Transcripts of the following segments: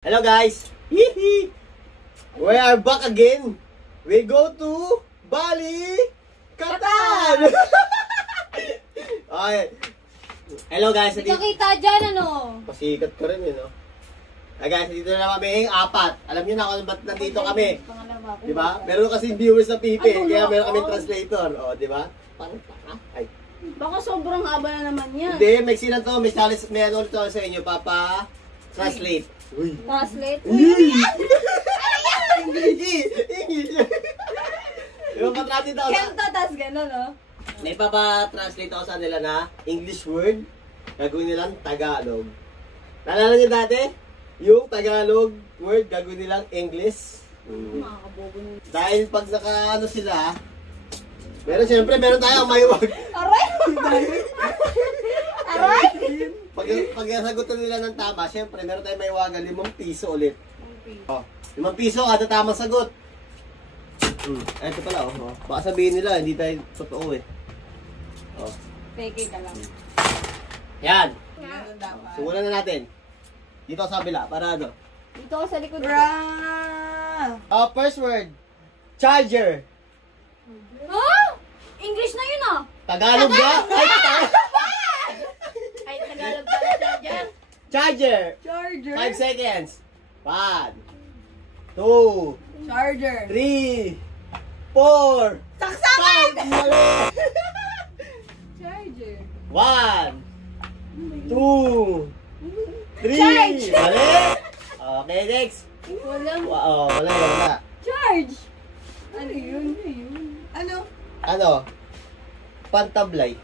Hello guys! We are back again. We go to Bali, Qatar! Okay. Hello guys! Hindi ka kita dyan, ano? Pasikat ko rin yun, no? Guys, dito na kami, apat. Alam niyo na kung ba't nandito kami. Diba? Meron kasi viewers na pipi, kaya meron kami translator. O, diba? Parang, ay. Baka sobrang haba na naman yan. Hindi, may sila to. May challenge, may ano ulit sa inyo, Papa. Translate. Uy. Translate? Uy! English! Yung patratin daw. Kento, tas gano'n, no? May papa-translate ako sa nila na English word. Gagawin nilang Tagalog. Naalala niyo dati? Yung Tagalog word, gagawin nilang English. Makakabobo nyo. Dahil pag naka-ano sila, pero siyempre meron tayong mahiwag. Aray! Aray! Pag nasagutan nila ng tama, siyempre meron tayong mahiwagan, 5 piso ulit. Oh, 5 piso kada tamang sagot. Ito pala, oh. Baka sabihin nila, hindi tayo totoo eh. Oh. Peke ka lang. Yan. Simulan na natin. Dito sa kabila, para ano? Dito ako sa likod. First word. Charger. Ha? English na yun, ah! Tagalog ba? Ay, Tagalog pala, charger. Charger. Charger. 5 seconds. 1, 2, Charger. 3, 4, Saksakan! 5. Charger. 1, 2, 3. Charge. Mali. Okay, next. Wala. Charge! Ano yun? Ano? Ano? Pantablay.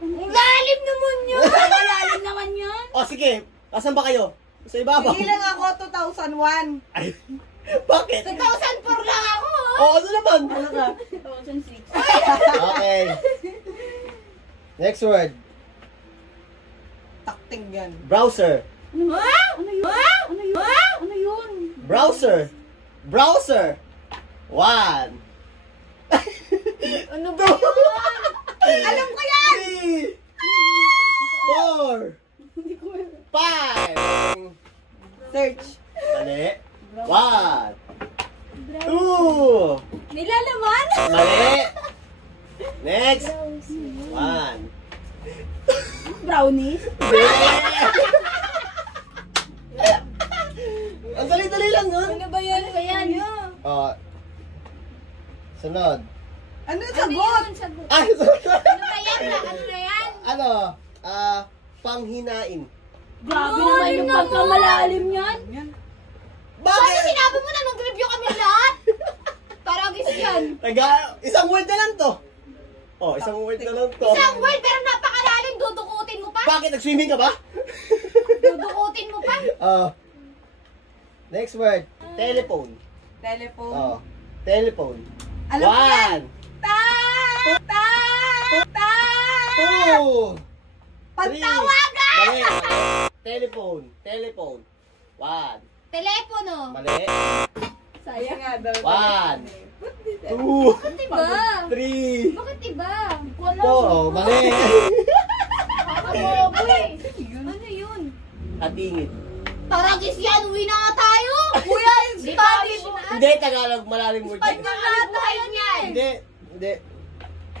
Ang lalim naman yun! Ang lalim naman yun! O, sige. Asan ba kayo? Sa ibabaw. Hindi lang ako 2001. Ay, bakit? 2004 lang ako, O, ano naman? Ano ka? 2006. Okay. Next word. Takting yan. Browser. Ha? Ano yun? Ano yun? Ano yun? Browser. Browser. 1. Ano ba yun? Alam ko yan! 3, 4, 5. Search. Mali. 1, 2. Nilalaman? Mali. Next. 1. Brownies? Ang dali-dali lang nun. Ano ba yan? Ano ba yan? Oh. Sunod. Ano Ano sagot? yun? Sagot. Ay, sunod. Ano na yan? Ano na yan? Ano? Panghinain. Grabe naman yung pagkamalalim yan. Yan. Paano Bakit? sinabi mo na nung review kami lahat? Taragis yan. Isang word na lang to. Oh, isang word na lang to. Isang word pero napakalalim. Dudukutin mo pa? Bakit? Nag-swimming ka ba? Dudukutin mo pa? Next word. Telephone. Telephone. Oh. Telephone. Alam ko yan. 2. Pantawagan! Mali. Telephone. Telephone. 1. Telepono. Mali. Sayang nga daw. 1, 2, Bakit iba? 3, Bakit iba? Wala. 4. Mali. Kakabobo eh. Ano yun? Katingin. Taragis yan. Uwi na nga tayo. Kuya, Spanish na. Hindi, Tagalog. Malalim word. Ano na tayo niyan? Hindi.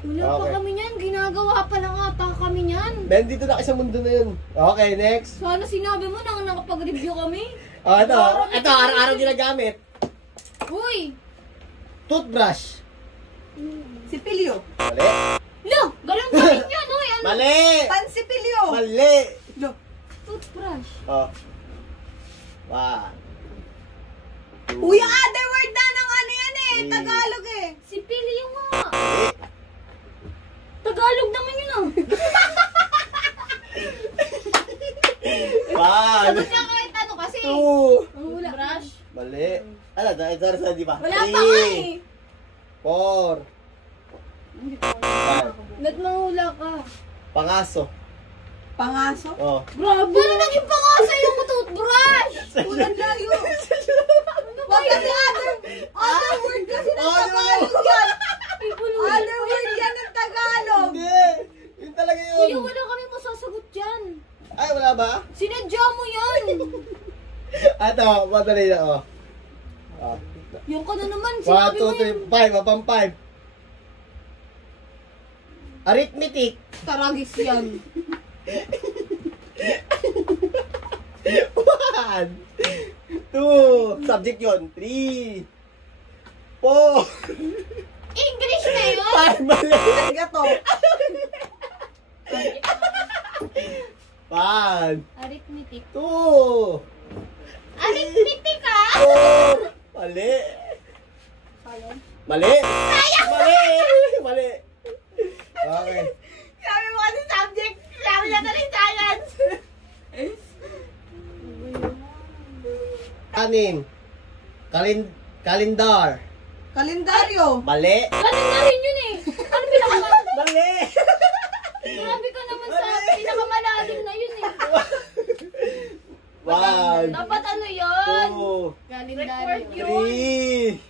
Wala pa Okay. kami niyan. Ginagawa pa lang ata kami niyan. Men, dito na kayo sa mundo na yun. Okay, next. Sana sinabi mo nang nakapag-review kami. Oh, ito. Ito, araw-araw ginagamit. Uy! Toothbrush. Sipilyo. Mali. No! Ganun pa rin yan. Uy, ano? Mali. Pansipilyo. Mali. No. Toothbrush. Oh. 1. Uy, other word na ng ano yan eh. Three. Tagalog eh. Sipilyo nga. Mali. Tagalog naman yun ah. Sagot niya kahit ano kasi. 2. Wala. Brush. Mali. Ano, ito sa di ba? Wala pa nga eh. 4. 5. Ba't mahula ka? Pangaso. Pangaso. Oh. Grabe! Ano naging pangasa yung toothbrush? Ulan layo. Ano ba Wag kasi yan? other word kasi ng Oh, di ba? Tagalog yan. Ipuluwi. Other word yan ng Tagalog. Hindi. Yun talaga Kuya, yun. wala kami masasagot dyan. Ay, wala ba? Sinadya mo yan. Ato, madali na, oh. Oh. Yung ko na naman, 1, sinabi mo 2, 3, yun. 5. Mapang 5. Arithmetic. Taragis yan. 1, 2. Subject yun. 3, 4, English na yun. 5. Mali. Gato. 1, Arithmetic. 2, Arithmetic ah! 4. Mali. Sayang. Mali. Mali. Mali. Okay. Sabi mo kasi subject. Sabi niya na rin science. 6. Kalendar. Kalendaryo. Mali. Ganun na rin yun eh. Ano pinakamalalim? Mali. Grabe ka naman sa pinakamalalim na yun eh. 1, Dapat ano yun? 2, Kalendaryo. 3,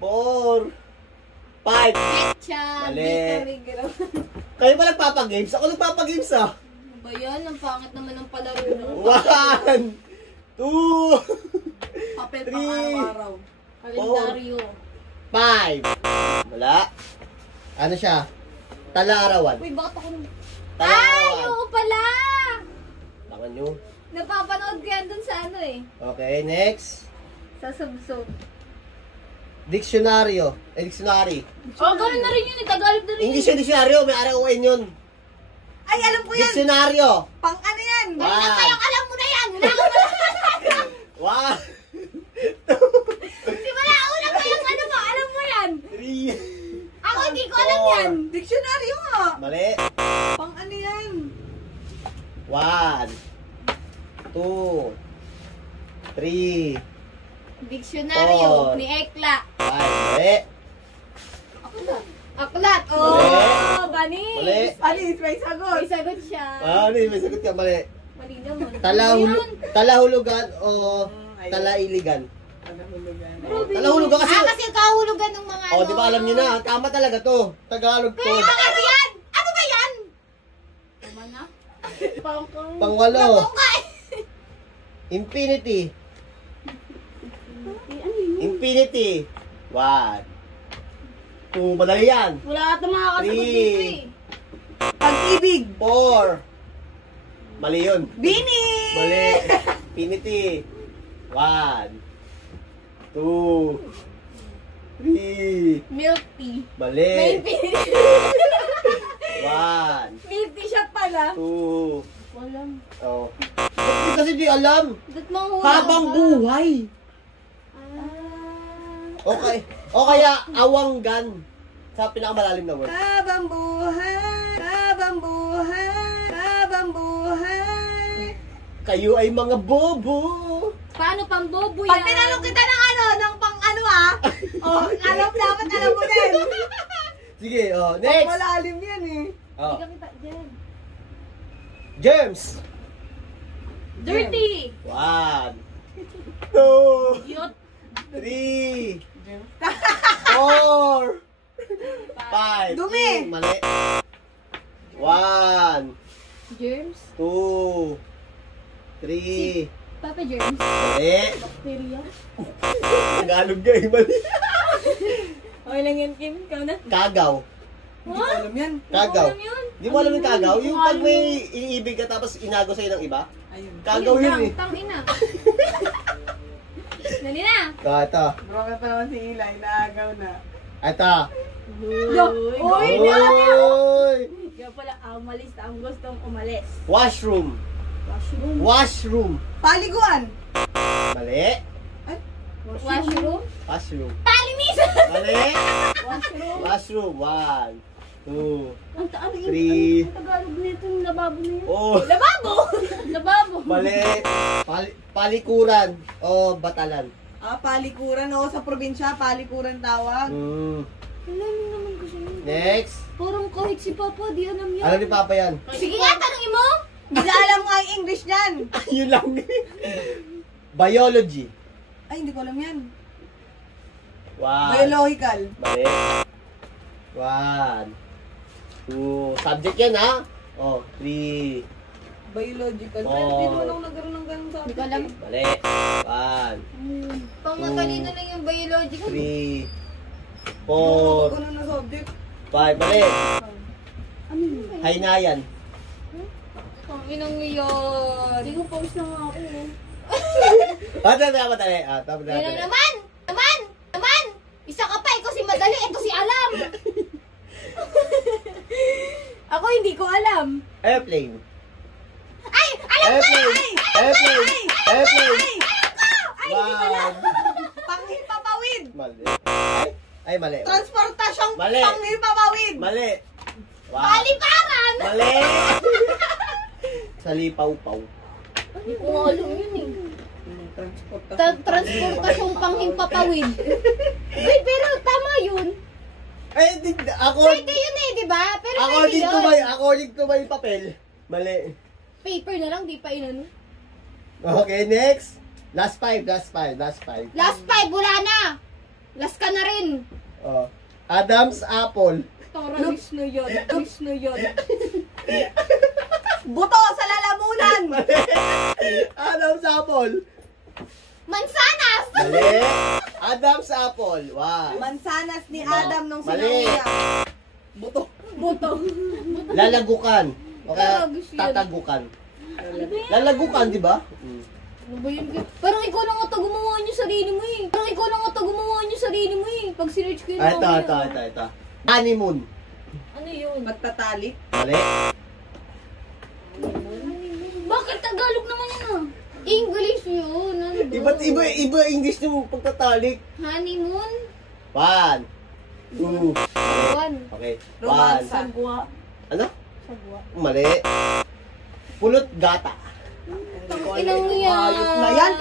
4, 5. Petsa. Mali. Bigro. Kayo ba nagpapagames? Ako nagpapagames ah. Ano ba yan? Ang pangit naman ng palaro mo. 1, 2, Papel 3, pang araw-araw. Kalendaryo. 5. Wala. Ano siya? Tala-arawan. Uy, bakit ako nung... Ay, Tala-arawan. oo pala! Tangan nyo. Napapanood ko yan dun sa ano eh. Okay, next. Sa subsub. Dictionaryo. Dictionary. Oh, gano'n na rin yun eh. Tagalog na rin English yung dictionaryo. May araw-uin yun. Ay, alam ko yan. Dictionaryo. Pang ano yan? Wala kayong alam mo na yan! Wala ka pala! 1, Simula una pa yung ano mo, alam mo yan! 3. Ako hindi ko alam yan! Dictionaryo nga. Mali. Pang ano yan? 1, 2, 3, Dictionaryo Oh. ni Ekla. 5. Mali. Aklat. Aklat! Oh, Mali. bani! Mali. Alis, may sagot. May sagot siya. Ano yun? May sagot ka. Mali. Mali naman. Talahulugan o Ayun. talailigan? Grabe. Talahulugan kasi. Kasi kahulugan ng mga O, di ba alam niyo na? Tama talaga to. Tagalog to. Kaya ano yan? Ano ba yan? Tama na? Pangkong. Pangwalo. Pangkong. Infinity. Ano yun? Infinity. 1, 2, madali yan. Wala ka itong makakasagot Three. dito eh. Pag-ibig. 4. Mali yun. Bini. Mali. Infinity. 1, 2, 3. Milk tea. Mali. Maybe. 1, Milk tea siya pala. 2. Walang. Oh. Bakit kasi di alam? Ba't manghula Habang ka? buhay. Ah. Okay. O kaya awanggan. Sa pinakamalalim na word. Habang buhay. Habang buhay. Habang buhay. Kayo ay mga bobo. Paano pang bobo yan? Pag tinanong kita ng ano, ng pang ano ah. Oh, dapat alam mo din. Sige, oh, Pang next. malalim yan eh. Oh. Hindi ka kita dyan. Germs. Dirty. 1, 2, Yot. 3, 4, 5. Dumi. Mali. 1, Germs. 2, 3. Papa germs. Mali. Bacteria. Tagalog ka, mali. Okay lang yan, Kim. Ikaw na. Kagaw. Hindi ko alam yan. Kagaw. Alam yun. Di mo alam yung kagaw? Yung pag may iniibig ka tapos inago sa'yo ng iba? Ayun. Kagaw yun eh. Tangina. Dali na. Ito. Broken pa naman si Eli, naagaw na. Ito. Uy, Uy! kaya pala, umalis na ang gustong umalis. Washroom. Washroom. Washroom. Paliguan. Mali. Washroom. Washroom. Palinisan. Mali. Washroom. Washroom. 1, 2. Ang ano yung Three. ang Tagalog nito yung lababo na yun? Oh. Lababo! Lababo. Mali. Palikuran o batalan. Ah, palikuran. Oo, sa probinsya, palikuran tawag. Alam naman ko siya yun. Next. Parang kahit si Papa, di alam yan. Alam ni Papa yan. Sige nga, tanongin mo. Hindi na alam nga yung English niyan. Yun lang. Biology. Ay, hindi ko alam yan. 1. Biological. Mali. 1, 2. Subject yan ha. Oh, 3, Biological. Oh. Pero hindi naman ako nagkaroon ng ganun sa Hindi ko alam. Mali. 1, Pang matalino lang yung biological. 3, Oo. 4, Ganun na subject. 5. Mali. Ano yun? Haynayan. Ang inang yun. Hindi ko pause na nga ako. Madali. Tapos Yun na naman! Naman! Isa ka pa, ikaw si madali, ito si alam. Ako hindi ko alam. Airplane. Ay! Alam ko na! Airplane. Airplane. Ay, hindi pala. Panghimpapawid. Mali. Ay, mali. Transportasyong Mali. panghimpapawid. Mali. Wow. Paliparan! Mali. Salipaw-paw. Hindi ko nga alam yun eh. Transportasyon. Transportasyong panghimpapawid. Wait, pero tama yun. Ay, ako. Pwede yun eh, di ba? Pero pwede According to my papel. Mali. paper na lang, di pa inano. Okay, next. Last 5. Last 5, wala na. Last ka na rin. Oh. Adam's apple. Toralis na yun. Buto sa lalamunan. Mali. Adam's apple. Mansanas! Mali. Adam's apple. Wow. Mansanas ni Adam nung Mali. sinawiya. Buto. Buto. Lalagukan. Okay, Lalagus yun. tatagukan. Lalagukan, di ba? Ano ba yun? Parang ikaw lang ata gumawa niyo sarili mo eh. Pag sinerch ko yun. Ito. Honeymoon. Ano yun? Magtatalik. Mali. Bakit Tagalog naman yun ah? English yun. Ano ba? Iba English yung pagtatalik. Honeymoon? 1, 2, One. okay. 1. Romansa. Sagwa. Ano? Sagwa. Mali. Pulot gata. Ilang yan? Ayop na yan.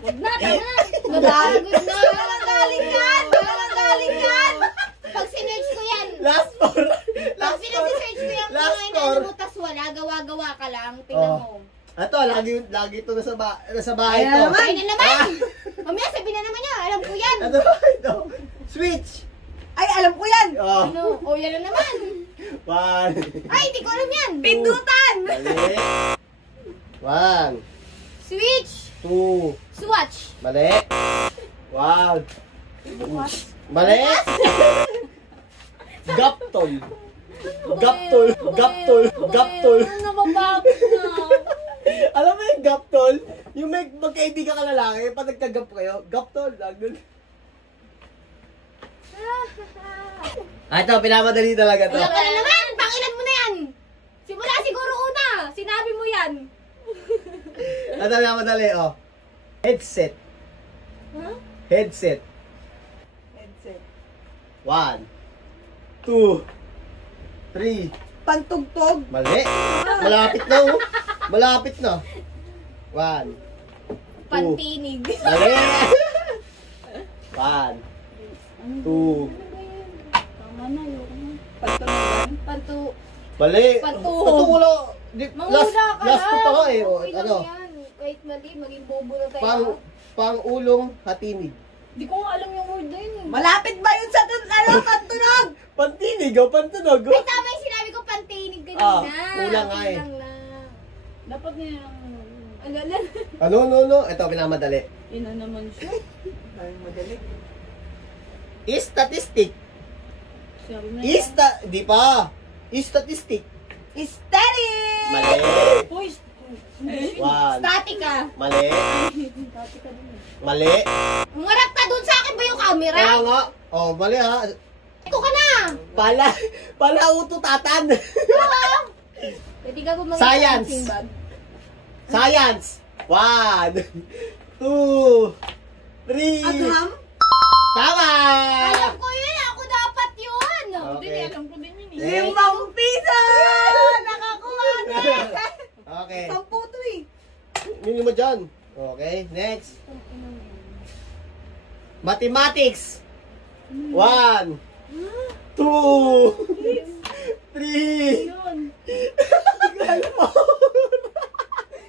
Huwag na, tama na. Nagagod na. Walang galing yan. Pag sinerch ko yan. Last 4. Pag sinerch ko yan, Last kung score. ano mo, tas wala, gawa-gawa ka lang. Tingnan Oh. mo. Ito, lagi ito nasa bahay Ayan to. naman. Ay na naman! Mamaya sabihin na naman niya, alam ko yan. Ano ba ito? Switch. Ay, alam ko yan. Oh. Ano? O, yan na naman. 1. Ay, hindi ko alam yan. Pindutan. Mali. 1, Switch. 2. Swatch. Mali. 1. Mali. Gaptol. Gaptol. Nababakot na. Alam mo yung gaptol? Yung may magkaibigan ka lalaki, pag nagkagap kayo, gaptol. Lagol. Ito, pinamadali talaga to. Wala ka na naman. Pangilan mo na yan. Simula siguro una. Sinabi mo yan. Ito, pinamadali, oh. Headset. Huh? Headset. Headset. 1, 2, 3. Pantugtog. Mali. Malapit na, oh. Malapit na. 1, 2. Pantinig. Mali. 1, 2. Tama na yun. Pantunugan. Mali. Pantuhog. Patulo. Mangula ka Last ko pa nga eh. Oh, Okay lang ano? yan. Kahit mali, maging bobo na tayo. Pang-ulong hatinig. Di ko nga alam yung word na yun eh. Malapit ba yun sa pantunog? Pantinig, oh. Pantunog, Ay, oh. tama yung sinabi ko, pantinig kanina. Ah, kulang nga eh. Kulang lang. Dapat niya yung... Alala. No. Ito, pinamadali. Ina naman siya. Ay, madali. Statistic. Sabi na yan. Di pa. Statistic. Steady! Mali. Uy, 1. statica. Mali. Statica din eh. Mali. Umarap ka dun sa akin ba yung camera? Kaya nga. Oh, mali ha. Iko ka na. Pala ututatan. Pwede ka ba mag- Science. punching bag? Science. 1, 2, 3. Agham? Tama! Alam ko yun. Ako dapat yun. Okay. Hindi, alam ko din yun eh. Eh. 5 piso! Nakakuha na! Okay. 10 to eh. Yun mo dyan. Okay, next. Mathematics. 1, 2, 3,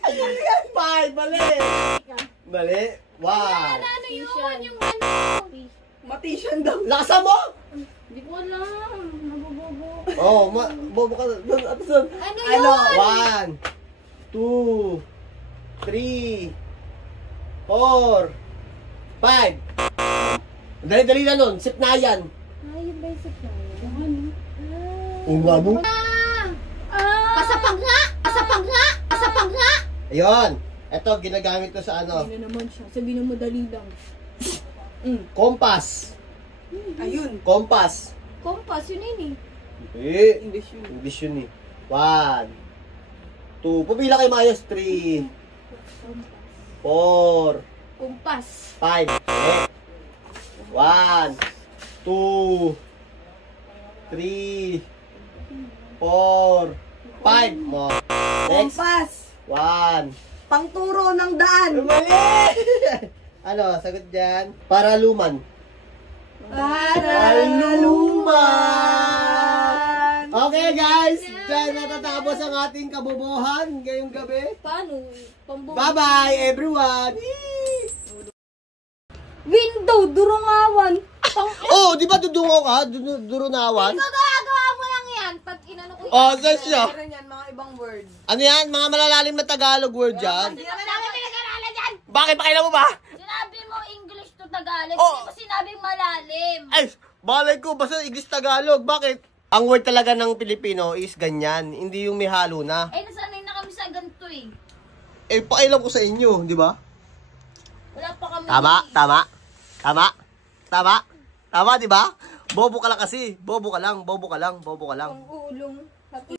Yun. 5. Mali. Mali. 1. Ano yun? Yung ano? Matician daw. Lakasan mo! Hindi ko alam. Nabobobo. Oh, bobo ka. Doon, at doon. Ano Ano? yun? 1, 2, 3, 4, 5. Dali-dali na nun. Sip na yan. Yun ba yung supply? Oo nga mo. Pasapang nga! Pasapang nga! Pasapang nga! Ayun. Ito, ginagamit ko sa ano. Hindi na naman siya. Sabihin mo madali lang. Kompas. Ayun. Kompas. Kompas, yun yun eh. English yun eh. 1, 2. Pumila kayo maayos. 3, 4, Kompas. 5. 1, 2, 3, 4, 5. Mo. Next. Kompas. 1. Pangturo ng daan. Mali! Ano, sagot dyan? Paraluman. Paraluman. Okay guys, dyan natatapos ang ating kabubuhan ngayong gabi. Paano? Pambuhay. Bye-bye everyone! Window, durangawan. Oh, di ba dudungaw ka? Durunawan? Gagawa mo lang yan pag inano ko. Oh, saan siya? Meron yan, mga ibang words. Ano yan? Mga malalalim na Tagalog word dyan? Hindi naman namin pinag-aralan yan. Bakit? Pakailan mo ba? Sinabi mo English to Tagalog. Oh. Hindi mo sinabing malalim. Ay, balay ko, basta English Tagalog. Bakit? Ang word talaga ng Pilipino is ganyan. Hindi yung may halo na. Eh, nasanay na kami sa ganito eh. Eh, pakailan ko sa inyo, di ba? Wala pa kami. Tama, tama. Tama. Tama. Tama, di ba? Bobo ka lang kasi. Bobo ka lang, bobo ka lang, bobo ka lang. Ang ulong.